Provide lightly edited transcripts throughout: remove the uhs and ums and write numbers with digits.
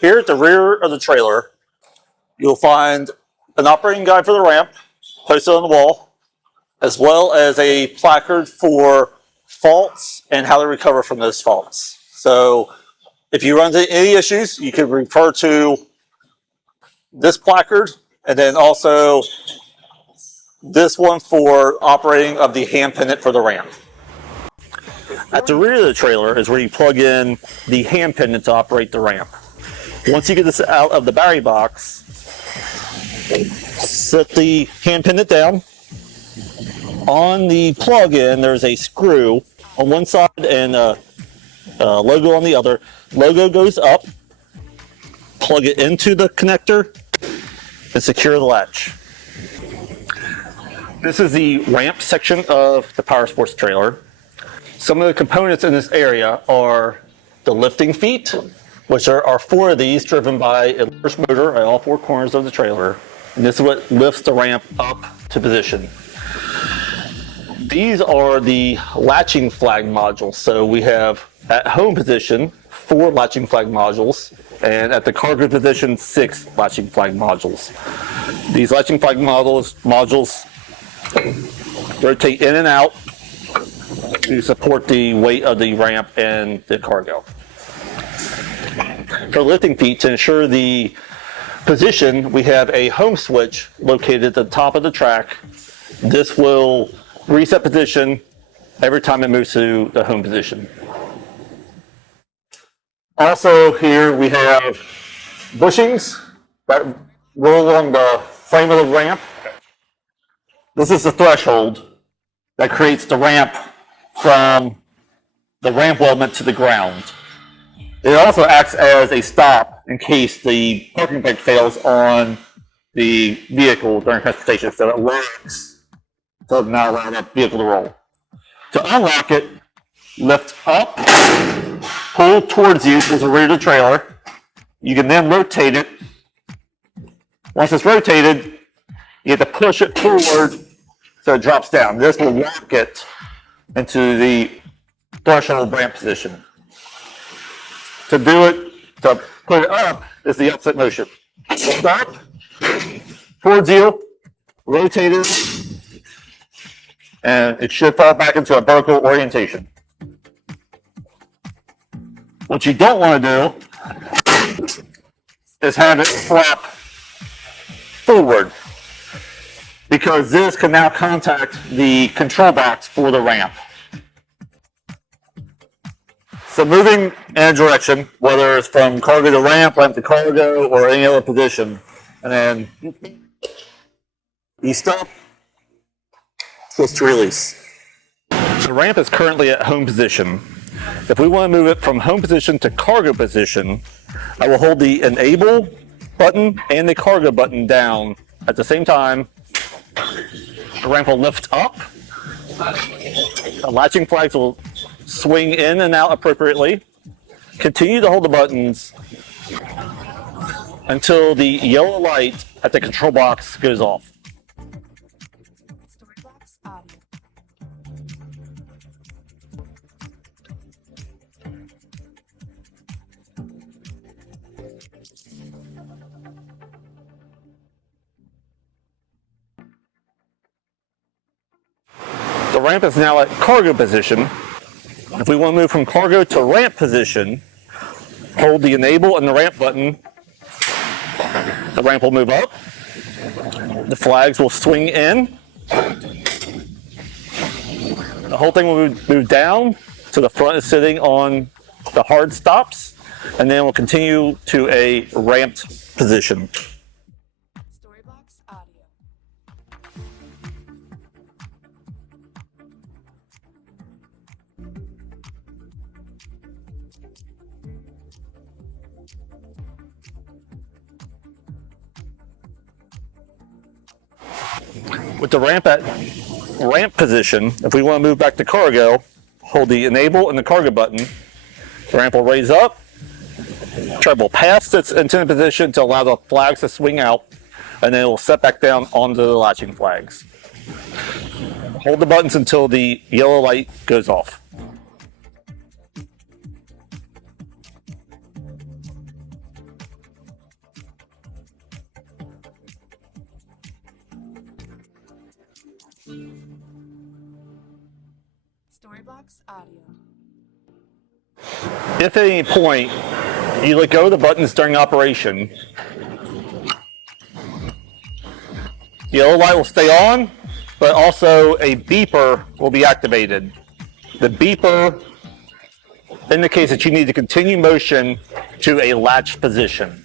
here at the rear of the trailer, you'll find an operating guide for the ramp posted on the wall, as well as a placard for faults and how to recover from those faults. So if you run into any issues, you can refer to this placard, and then also this one for operating of the hand pennant for the ramp. At the rear of the trailer is where you plug in the hand pennant to operate the ramp. Once you get this out of the battery box, set the hand pennant down. On the plug-in, there's a screw on one side and a logo on the other. Logo goes up, plug it into the connector, and secure the latch. This is the ramp section of the Powersports trailer. Some of the components in this area are the lifting feet, which are 4 of these driven by a push motor at all 4 corners of the trailer. And this is what lifts the ramp up to position. These are the latching flag modules. So we have at home position 4 latching flag modules, and at the cargo position 6 latching flag modules. These latching flag modules rotate in and out to support the weight of the ramp and the cargo. For lifting feet, to ensure the position, we have a home switch located at the top of the track. This will reset position every time it moves to the home position. Also here we have bushings that roll along the frame of the ramp. This is the threshold that creates the ramp from the ramp weldment to the ground. It also acts as a stop in case the parking brake fails on the vehicle during transportation, so it locks to not allow that vehicle to roll. To unlock it, lift up, pull towards you to the rear of the trailer. You can then rotate it. Once it's rotated, you have to push it forward so it drops down. This will lock it into the threshold ramp position. To do it, to put it up, is the opposite motion. Lift up, towards you, rotate it, and it should fall back into a vertical orientation. What you don't want to do is have it flap forward, because this can now contact the control box for the ramp. So moving in a direction, whether it's from cargo to ramp, ramp to cargo, or any other position, and then you stop, twist to release. The ramp is currently at home position. If we want to move it from home position to cargo position, I will hold the enable button and the cargo button down at the same time. The ramp will lift up. The latching flags will swing in and out appropriately. Continue to hold the buttons until the yellow light at the control box goes off. The ramp is now at cargo position. If we want to move from cargo to ramp position, hold the enable and the ramp button. The ramp will move up. The flags will swing in. The whole thing will move down to the front is sitting on the hard stops, and then we'll continue to a ramped position. With the ramp at ramp position, if we want to move back to cargo, hold the enable and the cargo button. The ramp will raise up, tread will pass its intended position to allow the flags to swing out, and then it will set back down onto the latching flags. Hold the buttons until the yellow light goes off. Storyblocks Audio. If at any point you let go of the buttons during operation, the yellow light will stay on, but also a beeper will be activated. The beeper indicates that you need to continue motion to a latch position.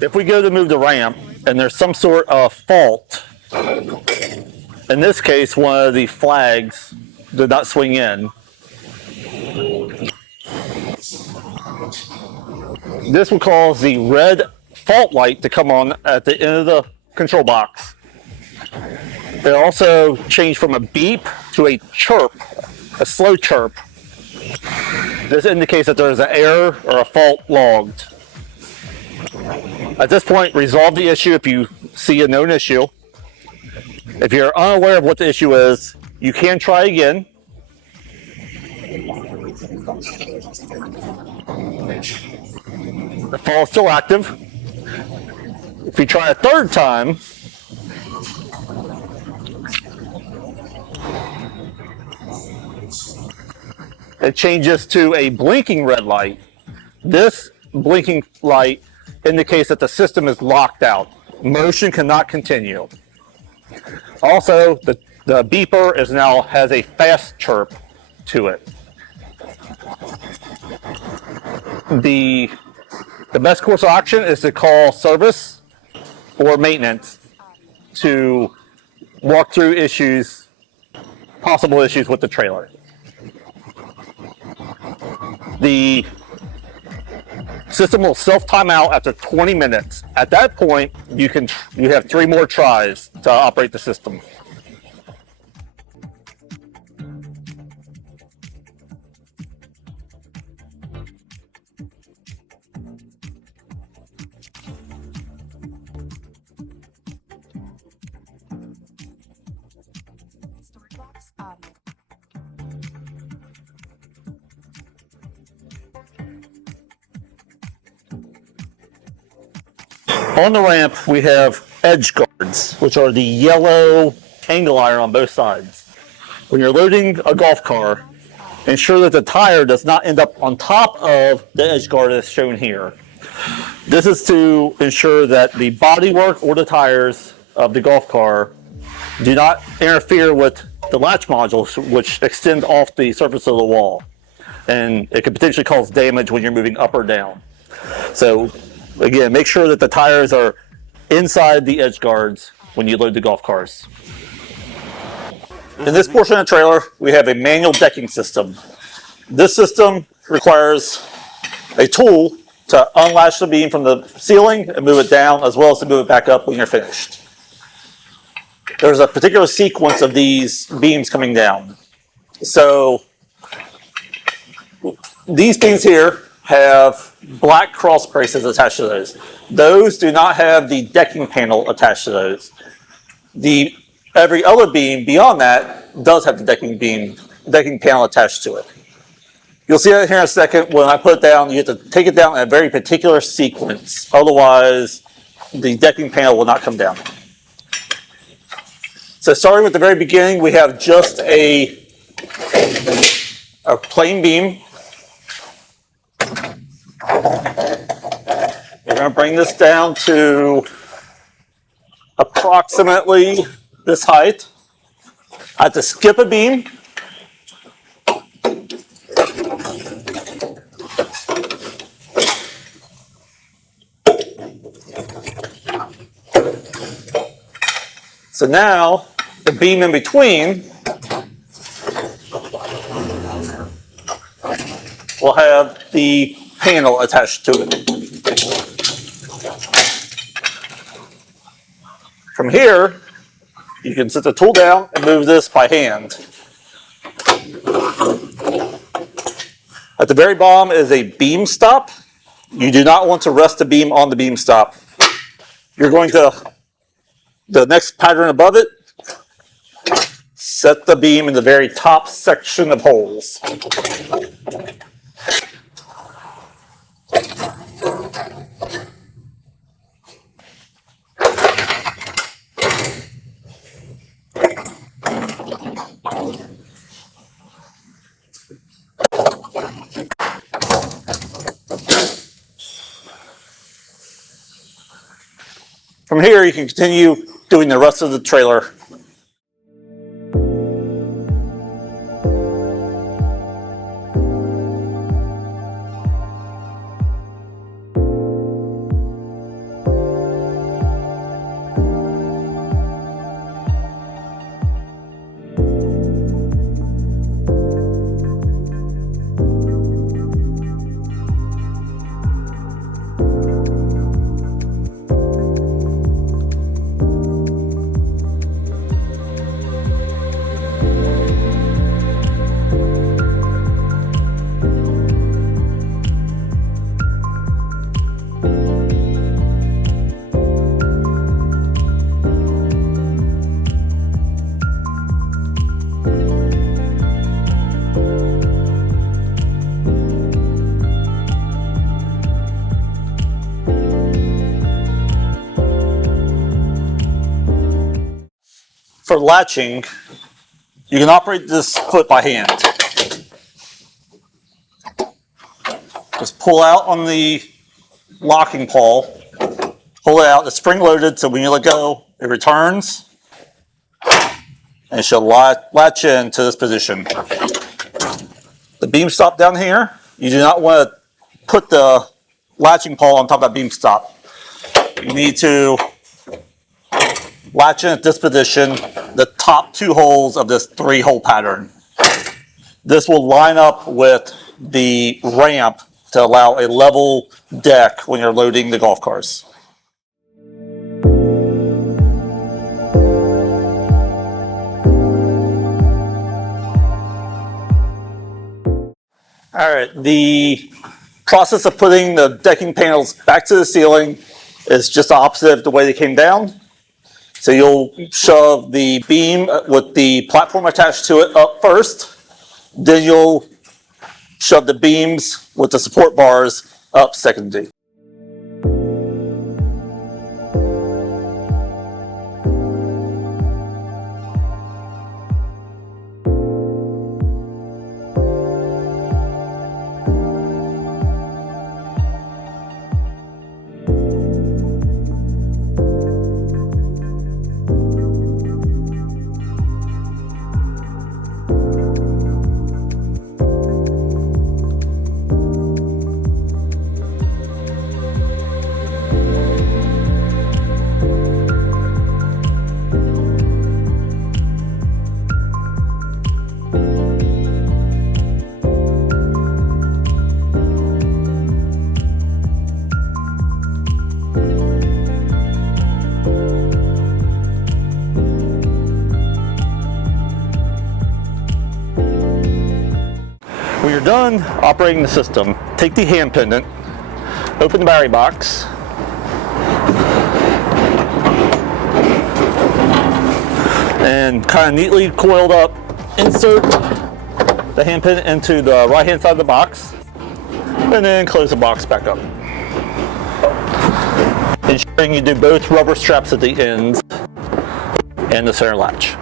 If we go to move the ramp and there's some sort of fault, in this case one of the flags did not swing in, this will cause the red fault light to come on at the end of the control box. It also changed from a beep to a chirp, a slow chirp. This indicates that there is an error or a fault logged. At this point, resolve the issue if you see a known issue. If you're unaware of what the issue is, you can try again. The fault is still active. If you try a third time, it changes to a blinking red light. This blinking light indicates that the system is locked out. Motion cannot continue. Also, the beeper has a fast chirp to it. The best course of action is to call service or maintenance to walk through possible issues with the trailer. The system will self-time out after 20 minutes. At that point, you have 3 more tries to operate the system. Storyblocks Audio. On the ramp, we have edge guards, which are the yellow angle iron on both sides. When you're loading a golf car, ensure that the tire does not end up on top of the edge guard as shown here. This is to ensure that the bodywork or the tires of the golf car do not interfere with the latch modules, which extend off the surface of the wall. And it could potentially cause damage when you're moving up or down. So again, make sure that the tires are inside the edge guards when you load the golf cars. In this portion of the trailer, we have a manual decking system. This system requires a tool to unlatch the beam from the ceiling and move it down, as well as to move it back up when you're finished. There's a particular sequence of these beams coming down. So these beams here have black cross braces attached to those. Those do not have the decking panel attached to those. Every other beam beyond that does have the decking panel attached to it. You'll see that here in a second. When I put it down, you have to take it down in a very particular sequence. Otherwise, the decking panel will not come down. So starting with the very beginning, we have just a plain beam. We're going to bring this down to approximately this height. I have to skip a beam. So now the beam in between will have the panel attached to it. From here, you can set the tool down and move this by hand. At the very bottom is a beam stop. You do not want to rest the beam on the beam stop. You're going to, the next pattern above it, set the beam in the very top section of holes. From here, you can continue doing the rest of the trailer. For latching, you can operate this foot by hand. Just pull out on the locking pawl, pull it out, it's spring loaded, so when you let go, it returns, and it should latch into this position. The beam stop down here, you do not want to put the latching pawl on top of that beam stop. You need to latch in at this position, the top 2 holes of this 3-hole pattern. This will line up with the ramp to allow a level deck when you're loading the golf cars. All right, the process of putting the decking panels back to the ceiling is just the opposite of the way they came down. So you'll shove the beam with the platform attached to it up first, then you'll shove the beams with the support bars up secondly. When you're done operating the system, take the hand pendant, open the battery box, and kind of neatly coiled up, insert the hand pendant into the right hand side of the box, and then close the box back up. Ensuring you do both rubber straps at the ends and the center latch.